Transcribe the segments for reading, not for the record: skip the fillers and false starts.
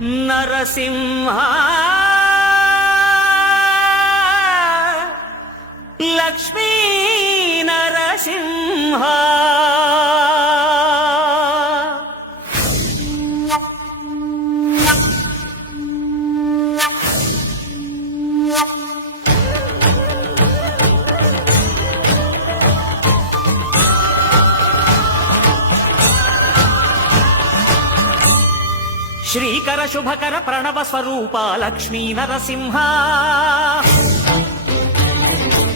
నరసింహ లక్ష్మీ నరసింహ శ్రీకర శుభకర ప్రణవ స్వరూప లక్ష్మీ నరసింహ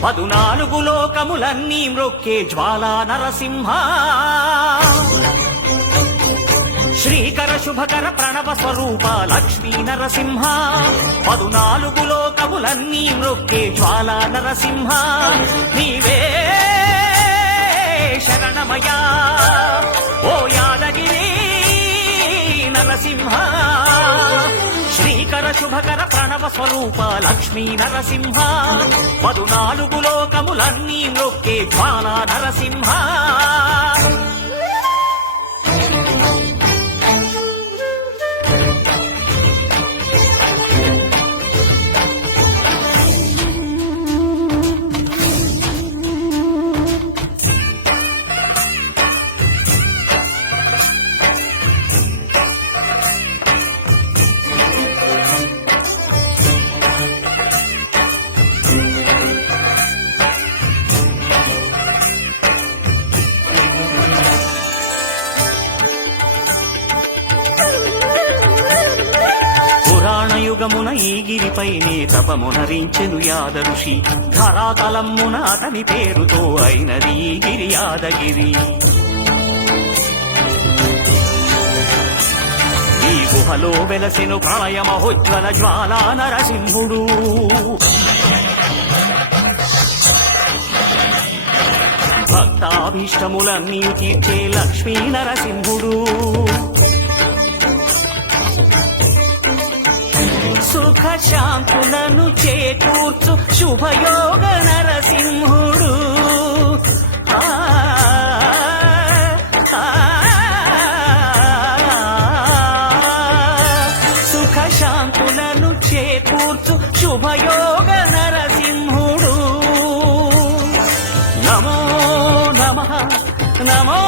14 లోకములన్నీ మ్రొక్కే జ్వాలా నరసింహ శ్రీకర శుభకర ప్రణవ స్వరూప లక్ష్మీ నరసింహ 14 లోకములన్నీ మ్రొక్కే జ్వాలా నరసింహ నీవే శరణమయా ఓ యాదగిరి నరసింహ శ్రీకర శుభకర ప్రణవ స్వరూప లక్ష్మీ నరసింహ 14 లోకములన్నీ మ్రొక్కే జ్వాలా నరసింహ యుగమున ఈ గిరిపైనే తపమునరించెను యాద ఋషి ధరాతలమ్మున అతని పేరుతో అయినది ఈ గిరి యాదగిరి ఈ గుహలో వెలసెను ప్రళయ మహోజ్వల జ్వాలా నరసింహుడు భక్తాభీష్టములన్నీ తీర్చే లక్ష్మీ నరసింహుడు సుఖ శాంతులను చేకూర్చు శుభయోగ నరసింహుడు సుఖ శాంతులను చేకూర్చు శుభయోగ నరసింహుడు నమో నమః నమో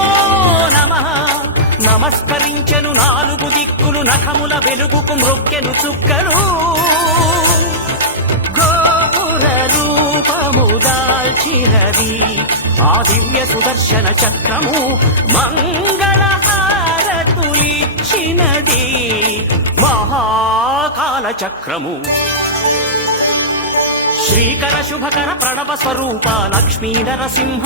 నమః నమస్కరించెను 4 దిక్కులు నఖముల వెలుగుకు మ్రొక్కెను చుక్కలు గోపుర రూపము దాల్చినది ఆ దివ్య సుదర్శన చక్రము మంగళహారతులిచ్చినది మహాకాల చక్రము శ్రీకర శుభకర ప్రణవ స్వరూప లక్ష్మీ నరసింహ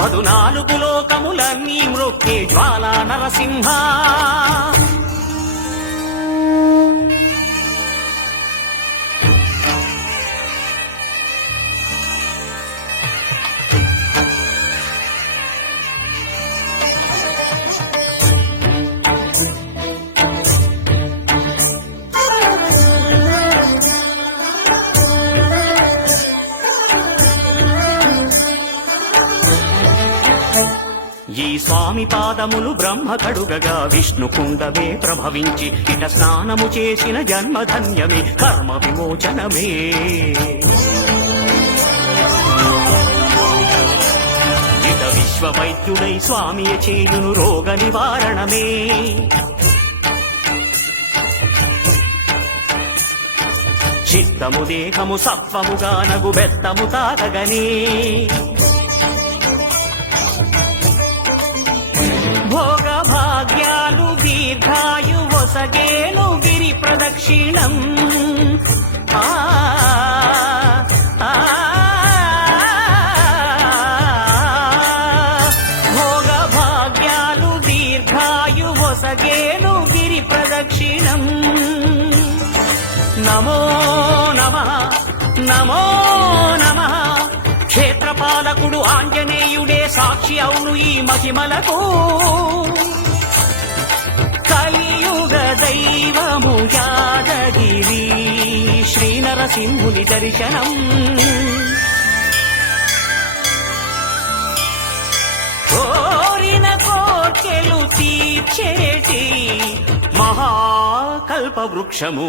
14 లోకములన్నీ మ్రొక్కే జ్వాలా నరసింహ ఈ స్వామి పాదములు బ్రహ్మ కడుగగా విష్ణు కుండమే ప్రభవించి ఇట స్నానము చేసిన జన్మధన్యమే కర్మ విమోచనమే ఇట విశ్వవైద్యుడై స్వామియ చేయును రోగ నివారణమే చిత్తము దేహము సత్వముగా నగు బెత్తము తాకగనే భోగ భాగ్యాలు దీర్ఘాయు వసగేను గిరి ప్రదక్షిణం భోగ భాగ్యాలు దీర్ఘాయు వసగేను గిరి ప్రదక్షిణం నమో నమః నమో నమః క్షేత్రపాలకుడు ఆంజనేయుడే సాక్షి అవును ఈ మహిమలకు కలియుగ దైవము యాదగిరి శ్రీ నరసింహుని దర్శనం కోరిన కోర్కెలు తీర్చేటి మహాకల్ కల్పవృక్షము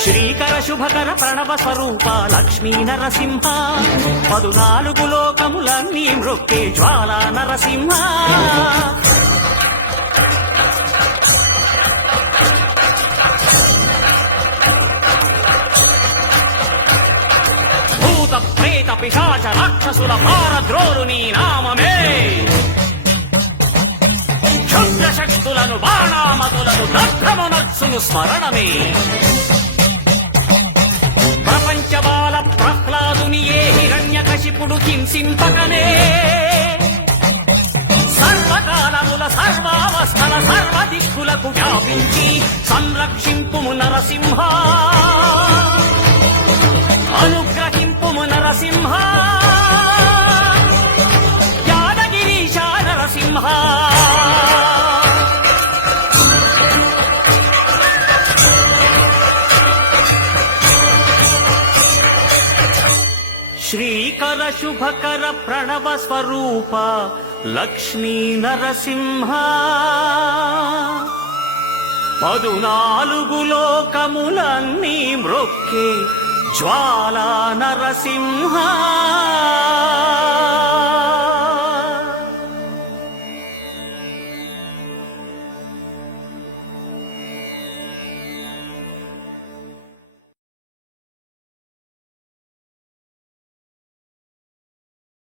శ్రీకర శుభకర ప్రణవ స్వరూప లక్ష్మీ నరసింహ 14 లోకములన్నీ మృక్కే జ్వాలా నరసింహ భూత ప్రేత పిశాచ రాక్షసుల పారద్రోలు నీ నామమే క్షుద్ర శక్తులను బాణామతులను దగ్ధమునర్చును స్మరణమే ప్రపంచబాల ప్రహ్లాదుని ఏ హిరణ్యకశిపుడు హింసింపకనే సర్వకాలముల సర్వావస్థల సర్వదిక్కులకు వ్యాపించి సంరక్షింపుము నరసింహ అనుగ్రహింపుము నరసింహ యాదగిరీశ నరసింహ శ్రీకర శుభకర ప్రణవ స్వరూప లక్ష్మీ నరసింహ 14 లోకములన్నీ మ్రొక్కే జ్వాలా నరసింహ